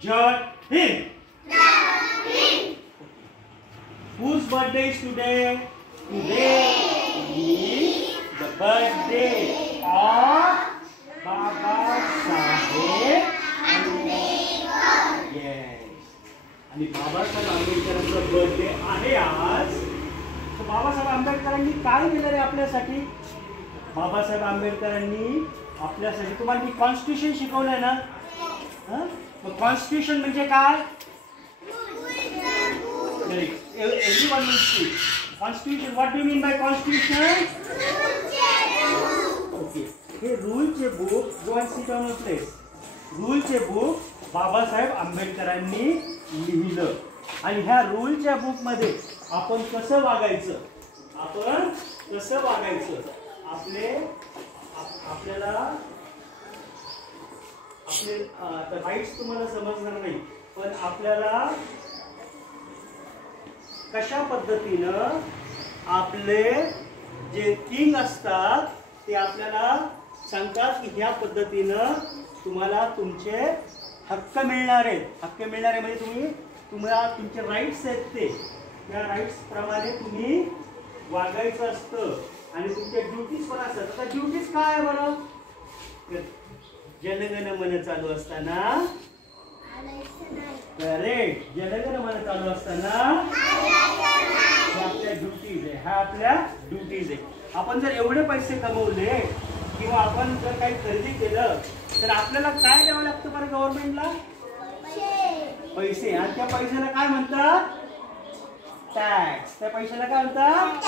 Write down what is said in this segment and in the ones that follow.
Jai Hind. Whose birthday is today? Today is the birthday of Baba Saheb Ambedkar. Yes. आणि बाबासाहेब आंबेडकरांचा birthday आहे आज. तर बाबासाहेब आंबेडकरांनी काय केलं रे आपल्यासाठी? बाबासाहेब आंबेडकरांनी आपल्यासाठी, तुम्हाला मी कॉन्स्टिट्यूशन शिकवलंय ना? कॉन्स्टिट्यूशन म्हणजे काय? Everyone will see. Constitution. What do you mean by constitution? Okay. हे रूलचे book, go and sit on your place. रूलचे बुक बाबासाहेब आंबेडकरांनी लिहिलं आणि ह्या रूलच्या बुक मध्ये आपण कसं वागायचं, आपण कसं वागायचं, आपल्याला आपले राईट्स तुम्हाला समजणार नाही, पण आपल्याला कशा पद्धतीनं आपले जे किंग असतात ते आपल्याला सांगतात की ह्या पद्धतीनं तुम्हाला तुमचे हक्क मिळणार आहेत. हक्क मिळणारे म्हणजे तुम्हाला तुमचे राईट्स आहेत, ते त्या राईट्स प्रमाणे तुम्ही वागायचं असतं आणि तुमच्या ड्युटीज पण असतात. आता ड्युटीज काय आहे बरं? जनगण मन चालू असताना, करेक्ट, जनगण मन चालू असताना आपल्या ड्युटीज आहे, ह्या आपल्या ड्युटीज आहे. आपण जर एवढे पैसे कमवले किंवा आपण जर काही खरेदी केलं तर आपल्याला काय द्यावं लागतं बरं गव्हर्नमेंटला? पैसे. आणि त्या पैशाला काय म्हणतात? टॅक्स. त्या पैशाला काय म्हणतात?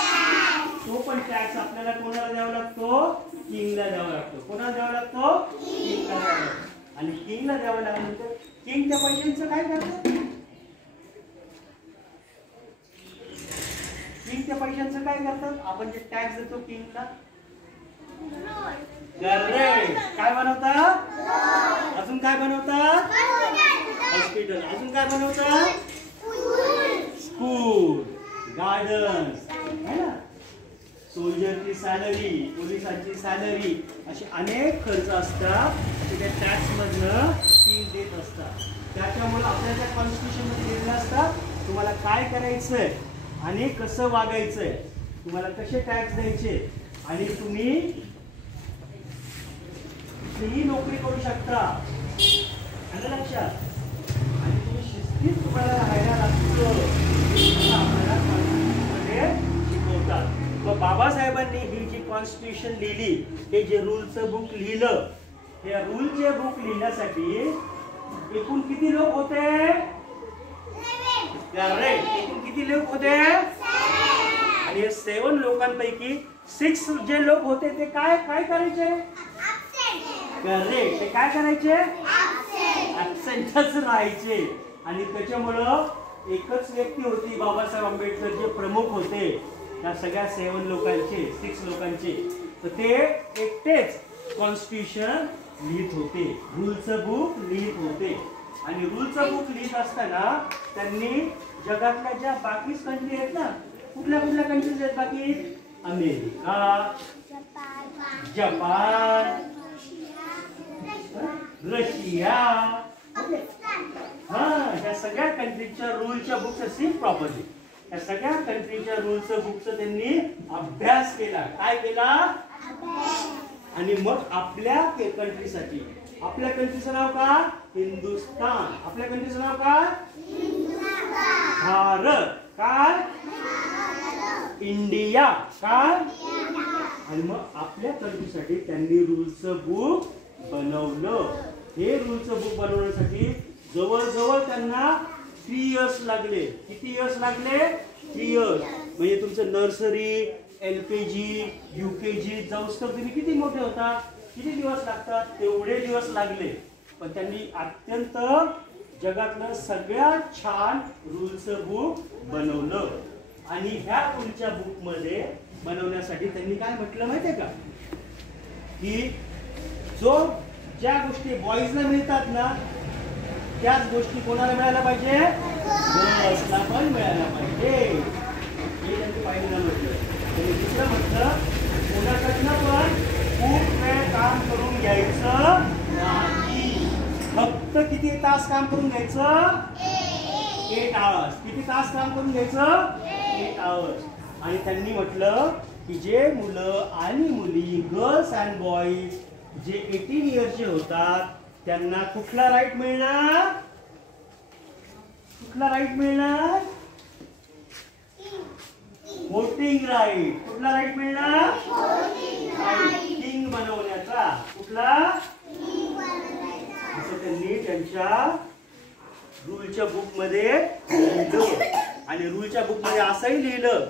तो पण टॅक्स आपल्याला कोणाला द्यावा लागतो? किंगला द्यावा लागतो. कोणाला द्यावा लागतो? किंगला द्यावा लागतो. आणि किंगला द्यावं लागल्यानंतर किंग त्या पैशांचं काय करतात? किंग त्या पैशांचं काय करतात? आपण जे टॅक्स देतो किंगला, करेक्ट, काय बनवतात? अजून काय बनवतात? हॉस्पिटल. अजून काय बनवतात? स्कूल, गार्डन्स, है ना? सोल्जरची सॅलरी, पोलिसांची सॅलरी, असे अनेक खर्च असतात त्या टॅक्स मधनं किंग देत असतात. त्याच्यामुळे आपल्या त्या कॉन्स्टिट्यूशन मध्ये लिहिलेलं असतात तुम्हाला काय करायचंय आणि कसं वागायचंय, तुम्हाला कसे टॅक्स द्यायचे आणि तुम्ही कुठलीही नोकरी करू शकता. आलं लक्षात? आणि तुम्ही शिस्तीत तुम्हाला राहायला लागतं आपल्याला कॉन्स्टिट्यूशनमध्ये शिकवतात. मग बाबासाहेबांनी ही जी कॉन्स्टिट्यूशन लिहिली, हे जे रूलचं बुक लिहिलं, हे रूलचे बुक लिहिण्यासाठी एकूण किती लोक होते? एकूण किती लोक होते? आणि 7 लोकांपैकी 6 जे लोक होते ते काय काय करायचे? करेक्ट, ते काय करायचे? ऍब्सेंटच राहायचे. आणि त्याच्यामुळं एकच व्यक्ती होती बाबासाहेब आंबेडकर जे प्रमुख होते त्या सगळ्या 7 लोकांचे, 6 लोकांचे, तर ते एकटेच कॉन्स्टिट्यूशन लिहित होते, रूलचं बुक लिहित होते. आणि रूलचं बुक लिहित असताना त्यांनी जगातल्या ज्या बाकी कंट्री आहेत ना, कुठल्या कुठल्या कंट्रीज आहेत बाकी? अमेरिका, जपान, रशिया, या सगळ्या कंट्रीच्या रूलच्या बुकचं सीन प्रॉपर्ली, या सगळ्या कंट्रीच्या रूलचं बुकचं त्यांनी अभ्यास केला. काय केला? आणि मग आपल्या कंट्रीसाठी, आपल्या कंट्रीचं नाव का? हिंदुस्तान. आपल्या कंट्रीचं नाव का? भारत. काय? इंडिया. काय? आणि मग आपल्या कंट्रीसाठी त्यांनी रूलचं बुक बनवलं. हे रूलचं बुक बनवण्यासाठी जवळजवळ त्यांना 3 इयर्स लागले. किती इयर्स लागले? 3 इयर्स. म्हणजे तुमचं नर्सरी, LKG, UKG जाऊस तर तुम्ही किती मोठे होता, किती दिवस लागतात? तेवढे दिवस लागले. पण त्यांनी अत्यंत जगातलं सगळ्यात छान रूलचं बुक बनवलं. आणि ह्या रूलच्या बुक मध्ये बनवण्यासाठी त्यांनी काय म्हटलं माहितीये का? की ज्या गोष्टी बॉईजला मिळतात ना, त्याच गोष्टी कोणाला मिळायला पाहिजे? गर्ल्सला पण मिळायला पाहिजे. हे त्यांनी पहिल्यांदा म्हटलं. त्यांनी दुसरं म्हटलं, कोणाकडनं पण खूप वेळ काम करून घ्यायचं नाही. फक्त किती तास काम करून घ्यायचं? 8 आवर्स. किती तास काम करून घ्यायचं? 8 आवर्स. आणि त्यांनी म्हटलं की जे मुलं आणि मुली, गर्ल्स अँड बॉईज जे 18 इयर्सचे होतात त्यांना कुठला राईट मिळणार? कुठला राईट मिळणार? Voting right. कुठला राईट मिळणार? किंग बनवण्याचा. कुठला? असं त्यांनी त्यांच्या रूलच्या बुक मध्ये लिहिलं. आणि रूलच्या बुक मध्ये असंही लिहिलं